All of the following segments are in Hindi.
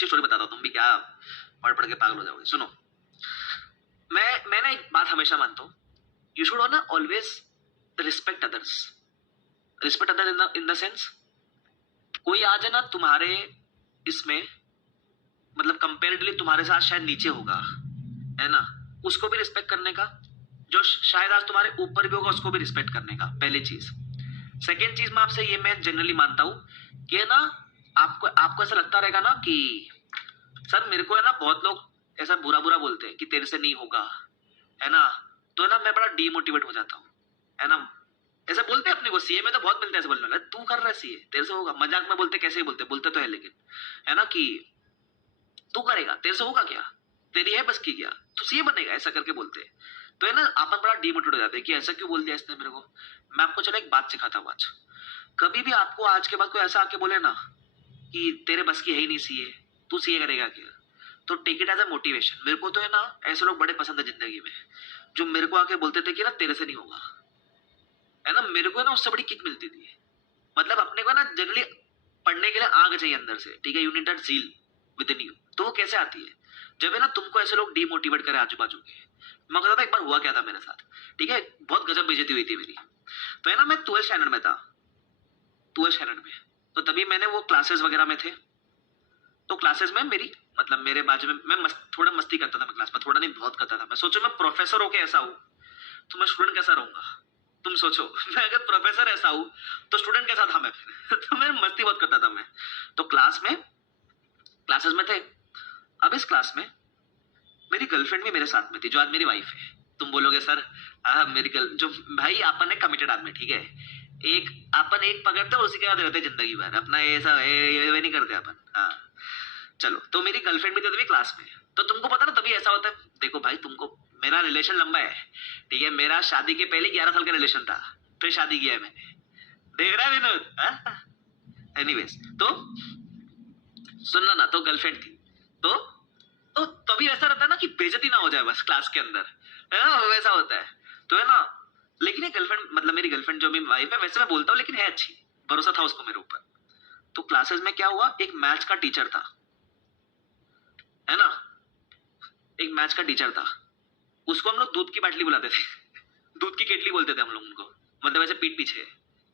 अच्छी स्टोरी बताता हूँ, तुम भी क्या पढ़ पढ़ के पागल हो जाओगे। सुनो, मैं ना एक बात हमेशा मानता हूँ, यू शुड ना always respect others. Respect other in the sense, कोई आ जाए ना तुम्हारे इसमें, मतलब कंपेरेटिवली तुम्हारे साथ शायद नीचे होगा, है ना, उसको भी रिस्पेक्ट करने का। जो शायद आज तुम्हारे ऊपर भी होगा उसको भी रिस्पेक्ट करने का, पहली चीज। सेकेंड चीज मैं आपसे ये मैं जनरली मानता हूँ कि ना, आपको आपको ऐसा लगता रहेगा ना कि सर मेरे को है ना बहुत लोग ऐसा बुरा बुरा बोलते हैं कि तेरे से नहीं होगा, है ना, तो है ना मैं बड़ा डीमोटिवेट हो जाता हूँ, है ना। ऐसे बोलते हैं अपने को, सीए में तो बहुत मिलते हैं ऐसे बोलने वाले, तू कर रहा है सीए तेरे से होगा, मजाक में बोलते, कैसे ही बोलते बोलते तो है, लेकिन है ना कि तू करेगा तेरे से होगा क्या, तेरी है बस की क्या, तू सीए बनेगा, ऐसा करके बोलते हैं। तो है ना अपन बड़ा डीमोटिवेट हो जाते हैं कि ऐसा क्यों बोल दिया इसने मेरे को। मैं आपको चलो एक बात सिखाता हूँ आज, कभी भी आपको आज के बाद कोई ऐसा आके बोले ना कि तेरे बस की है ही नहीं सीए, तू सीए करेगा क्या, तो take it as a motivation. मेरे को तो है ना ऐसे लोग बड़े पसंद है जिंदगी में, जो मेरे को आके बोलते थे कि ना तेरे से नहीं होगा, है ना, मेरे को ना उससे बड़ी किक मिलती थी। मतलब अपने को ना जनरली पढ़ने के लिए आग चाहिए अंदर से, ठीक है, you need that zeal with in you. तो वो कैसे आती है, जब है ना तुमको ऐसे लोग डीमोटिवेट करे आजू बाजू के। मैं कहता था एक बार हुआ क्या था मेरे साथ, ठीक है, बहुत गजब बेइज्जती हुई थी मेरी। तो है ना मैं 12th स्टैंडर्ड में था, 12th स्टैंडर्ड में, तो तभी मैंने वो क्लासेस वगैरह में थे। तो क्लासेस में मेरी, मतलब मेरे बाजू में मैं थोड़ा मस्ती करता था, मैं क्लास में थोड़ा नहीं बहुत करता था। मैं सोचो मैं प्रोफेसर होके ऐसा हूँ तो मैं स्टूडेंट कैसा रहूंगा, तुम सोचो। मैं अगर प्रोफेसर ऐसा हूँ तो स्टूडेंट कैसा था मैं फिर। तो मैं मस्ती बहुत करता था मैं। तो क्लासेस में थे। अब इस क्लास में मेरी गर्लफ्रेंड भी मेरे साथ में थी, जो आज मेरी वाइफ है। तुम बोलोगे सर मेरी गर्ल जो, भाई अपन है कमिटेड आदमी, ठीक है, एक अपन एक पकड़ते और उसी के बाद रहते जिंदगी भर, अपना ये सब ये नहीं करते अपन। हाँ चलो, तो मेरी गर्लफ्रेंड भी थी तभी क्लास में। तो तुमको पता ना तभी ऐसा होता है, देखो भाई तुमको, मेरा रिलेशन लंबा है, ठीक है, मेरा शादी के पहले 11 साल का रिलेशन था, फिर शादी किया है मैंने, देख रहा है विनोद। एनीवेज, तो सुनना ना, तो गर्लफ्रेंड थी। तो तो तभी ऐसा रहता है ना कि बेइज्जती ना हो जाए बस क्लास के अंदर, है ना, वैसा होता है। तो है ना, लेकिन ये गर्लफ्रेंड, मतलब मेरी गर्लफ्रेंड जो मेरी वाइफ है, वैसे मैं बोलता हूँ लेकिन है अच्छी, भरोसा था उसको मेरे ऊपर। तो क्लासेस में क्या हुआ, एक मैथ्स का टीचर था, है ना, एक मैथ्स का टीचर था, उसको हम लोग दूध की बाटली बुलाते थे। दूध की केटली बोलते थे हम लोग उनको, मतलब ऐसे पीठ पीछे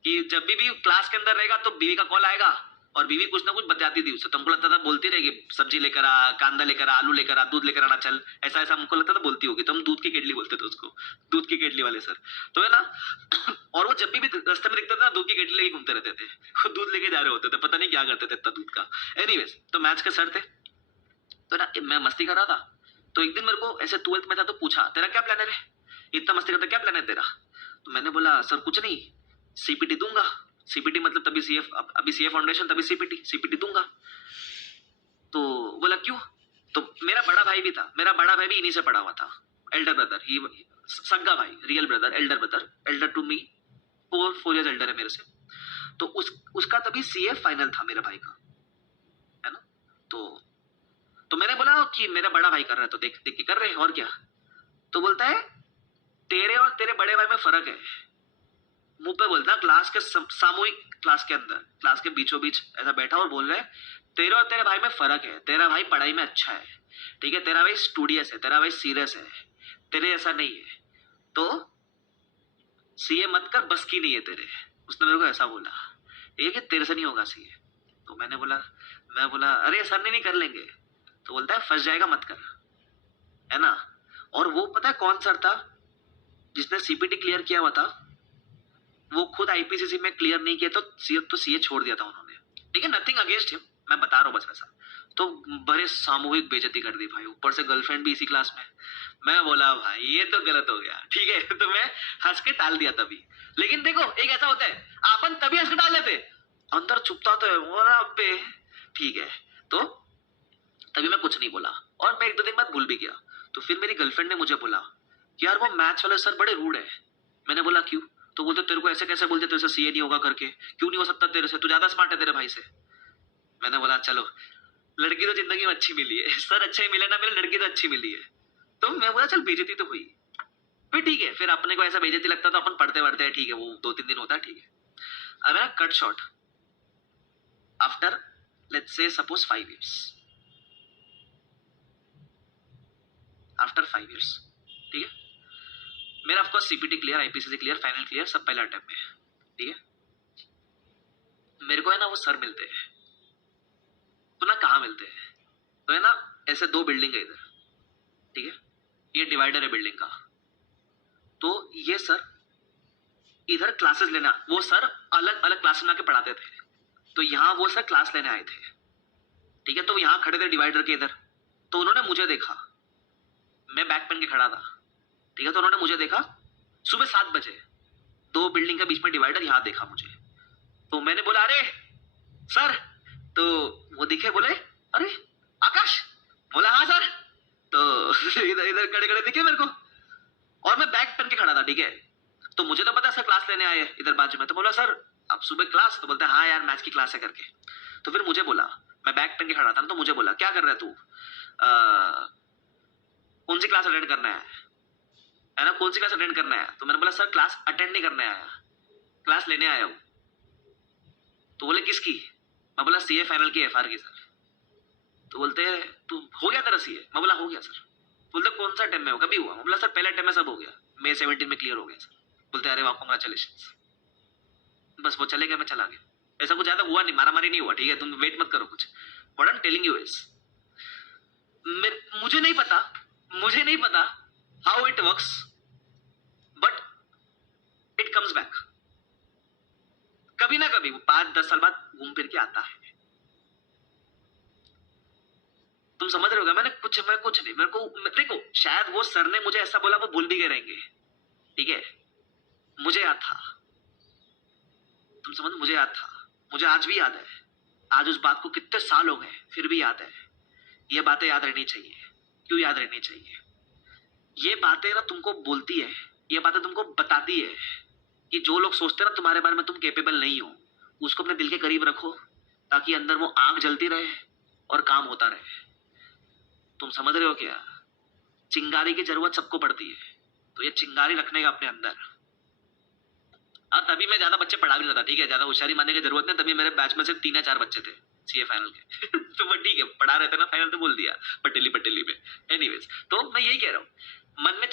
कि जब भी क्लास के अंदर रहेगा तो बीवी का कॉल आएगा और बीवी कुछ ना कुछ बताती थी उसे, तो हमको लगता था बोलती रहेगी सब्जी लेकर आ, कांदा लेकर आ, आलू लेकर आ, दूध लेकर आना चल, ऐसा ऐसा हमको लगता था बोलती होगी, तो हम दूध की केटली बोलते थे उसको, दूध की केटली वाले सर। तो है ना, और वो जब भी रास्ते में दिखता था ना, दूध की केटली लेके घूमते रहते थे, वो दूध लेके जा रहे होते थे, पता नहीं क्या करते थे इतना दूध का। एनीवेज, तो मैथ्स के सर थे। तो ना मैं मस्ती कर रहा था, तो एक दिन मेरे को ऐसे 12th में था, तो पूछा तेरा क्या प्लान है रे, इतना मस्ती करता क्या प्लान है तेरा। तो मैंने बोला सर कुछ नहीं, सीपीटी दूंगा। सीपीटी मतलब तभी सीएफ, अभी सीए फाउंडेशन, तभी सीपीटी, सीपीटी दूंगा। तो बोला क्यों, तो मेरा बड़ा भाई भी था, मेरा बड़ा भाई भी इन्हीं से पढ़ा हुआ था, एल्डर ब्रदर, ही सग्गा भाई, real brother, elder brother, elder to me, 4 years elder है मेरे से। तो उसका तभी सीए फाइनल था मेरे भाई का, है ना। तो मैंने बोला कि मेरा बड़ा भाई कर रहा है तो देख देख के कर रहे हैं और क्या। तो बोलता है तेरे और तेरे बड़े भाई में फर्क है, मुंह पे बोलता, क्लास के सामूहिक, क्लास के अंदर, क्लास के बीचों बीच ऐसा बैठा और बोल रहा है तेरे और तेरे भाई में फर्क है, तेरा भाई पढ़ाई में अच्छा है, ठीक है, तेरा भाई स्टूडियस है, तेरा भाई सीरियस है, तेरे ऐसा नहीं है, तो सीए मत कर, बस की नहीं है तेरे। उसने मेरे को ऐसा बोला, ये कि तेरे से नहीं होगा सीए। तो मैं बोला अरे सर नहीं कर लेंगे। तो बोलता है फंस जाएगा मत कर, है ना। और वो पता है कौन सर था जिसने सीपीटी क्लियर किया हुआ था, वो खुद आईपीसीसी में क्लियर नहीं किया, तो सीए छोड़ दिया था उन्होंने, ठीक है, नथिंग अगेंस्ट हिम, मैं बता रहा हूँ बस वैसा। तो बड़े सामूहिक बेइज्जती कर दी भाई, ऊपर से गर्लफ्रेंड भी इसी क्लास में। मैं बोला भाई ये तो गलत हो गया, ठीक है, तो मैं हंस के टाल दिया तभी। लेकिन देखो एक ऐसा होता है, अपन तभी हंस के टाल देते, अंदर चुपता तो है बोला पे, ठीक है। तो तभी मैं कुछ नहीं बोला और मैं 1-2 दिन बाद भूल भी गया। तो फिर मेरी गर्लफ्रेंड ने मुझे बोला कि यार वो मैथ्स वाले सर बड़े रूड है। मैंने बोला क्यों, तो बोलते तेरे को ऐसे कैसे बोलते, तेरे से सीए नहीं होगा करके, क्यों नहीं हो सकता तेरे से, तू ज्यादा स्मार्ट है तेरे भाई से। मैंने बोला चलो, लड़की तो जिंदगी में अच्छी मिली है, सर अच्छे ही मिले ना मिले, लड़की तो अच्छी मिली है। तो मैं बोला चल बेइज्जती तो हुई, फिर ठीक है, फिर अपने को ऐसा बेइज्जती लगता तो अपन पढ़ते पढ़ते हैं, ठीक है, वो 2-3 दिन होता है, ठीक है। अब मेरा cut short, after let's say suppose 5 years, after 5 years. ठीक है, मेरा of course CPT clear, IPCC clear, final clear, सब पहले अटेम्प्ट में. ठीक है, मेरे को है ना वो सर मिलते हैं. तो ना कहाँ मिलते हैं, तो है ना ऐसे 2 बिल्डिंग है इधर. ठीक है, ये डिवाइडर है बिल्डिंग का. तो ये सर इधर क्लासेस लेना, वो सर अलग अलग क्लास में आके पढ़ाते थे. तो यहाँ वो सर क्लास लेने आए थे. ठीक है, तो यहाँ खड़े थे डिवाइडर के इधर. तो उन्होंने मुझे देखा, मैं बैग पहन के खड़ा था. ठीक है, तो उन्होंने मुझे देखा सुबह 7 बजे, 2 बिल्डिंग के बीच में डिवाइडर, यहाँ देखा मुझे. तो मैंने बोला अरे सर, तो वो दिखे, बोले अरे आकाश. बोला हाँ सर. तो इधर इधर खड़े खड़े दिखे मेरे को, और मैं बैग पहन के खड़ा था. ठीक है, तो मुझे तो पता सर क्लास लेने आए इधर बाजू में. तो बोला सर अब सुबह क्लास, तो बोलते हैं हाँ यार मैथ्स की क्लास है करके. तो फिर मुझे बोला, मैं बैग पहन के खड़ा था ना, तो मुझे बोला क्या कर रहा है तू, कौन सी क्लास अटेंड करना है ना, कौन सी क्लास अटेंड करना है. तो मैंने बोला सर क्लास अटेंड नहीं करने आया, क्लास लेने आया हूँ. तो बोले किसकी. मैं बोला सीए फाइनल की, एफआर की सर. तो बोलते तू हो गया तेरा सीए. मैं बोला हो गया सर. बोलते कौन सा टाइम में हो, कभी हुआ. मैं बोला सर पहले टाइम में सब हो गया, May 17 में क्लियर हो गया सर. बोलते अरे वाह कॉन्ग्रेचुलेशन. बस वो चले गए, मैं चला गया. ऐसा कुछ ज्यादा हुआ नहीं, मारा मारी नहीं हुआ. ठीक है, तुम वेट मत करो कुछ. What I am telling you is, मुझे नहीं पता how it works, but it comes back. कभी ना कभी वो 5-10 साल बाद घूम फिर के आता है. तुम समझ रहे होगा. मैं कुछ नहीं, मेरे को देखो, शायद वो सर ने मुझे ऐसा बोला, वो भूल भी गए रहेंगे. ठीक है, मुझे याद था. तुम समझ, मुझे याद था, मुझे आज भी याद है. आज उस बात को कितने साल हो गए, फिर भी याद है. ये बातें याद रहनी चाहिए. क्यों याद रहनी चाहिए, ये बातें ना तुमको बोलती है, ये बातें तुमको बताती है कि जो लोग सोचते हैं ना तुम्हारे बारे में तुम कैपेबल नहीं हो, उसको अपने दिल के करीब रखो, ताकि अंदर वो आग जलती रहे और काम होता रहे. तुम समझ रहे हो क्या, चिंगारी की जरूरत सबको पड़ती है. तो ये चिंगारी रखने का अपने अंदर. और तभी मैं ज्यादा बच्चे पढ़ा भी नहीं था. ठीक है, ज्यादा होशियारी मानने की जरूरत नहीं. तभी मेरे बैच में सिर्फ 3 या 4 बच्चे थे सीए फाइनल के. तो वो ठीक है, पढ़ा रहे थे ना फाइनल, तो बोल दिया पटेली में. एनीवेज, तो मैं यही कह रहा हूँ, मन में